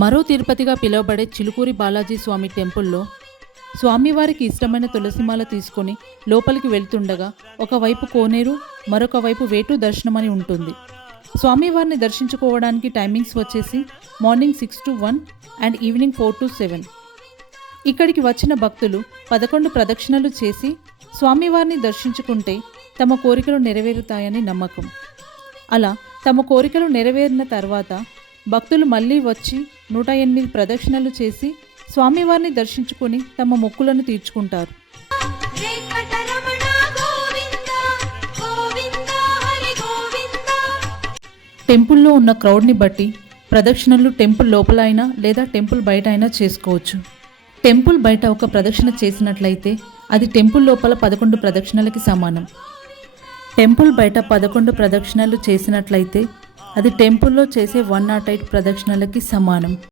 మరో తిరుపతిగా పిలువబడే చిలుకూరి బాలాజీ స్వామి టెంపుల్లో స్వామివారికి ఇష్టమైన తులసిమాల తీసుకొని లోపలికి వెళ్తుండగా ఒకవైపు కోనేరు, మరొక వైపు వేటు దర్శనమని ఉంటుంది. స్వామివారిని దర్శించుకోవడానికి టైమింగ్స్ వచ్చేసి morning 6 to 1 and evening 4 to 7. ఇక్కడికి వచ్చిన భక్తులు 11 ప్రదక్షిణలు చేసి స్వామివారిని దర్శించుకుంటే తమ కోరికలు నెరవేరుతాయని నమ్మకం. అలా తమ కోరికలు నెరవేరిన తర్వాత భక్తులు మళ్ళీ వచ్చి 108 ప్రదక్షిణలు చేసి స్వామివారిని దర్శించుకొని తమ మొక్కులను తీర్చుకుంటారు. టెంపుల్లో ఉన్న క్రౌడ్ని బట్టి ప్రదక్షిణలు టెంపుల్ లోపల అయినా లేదా టెంపుల్ బయట అయినా చేసుకోవచ్చు. టెంపుల్ బయట ఒక ప్రదక్షిణ చేసినట్లయితే అది టెంపుల్ లోపల 11 ప్రదక్షిణలకి సమానం. టెంపుల్ బయట 11 ప్రదక్షిణలు చేసినట్లయితే అది టెంపుల్లో చేసే 108 ప్రదక్షిణలకి సమానం.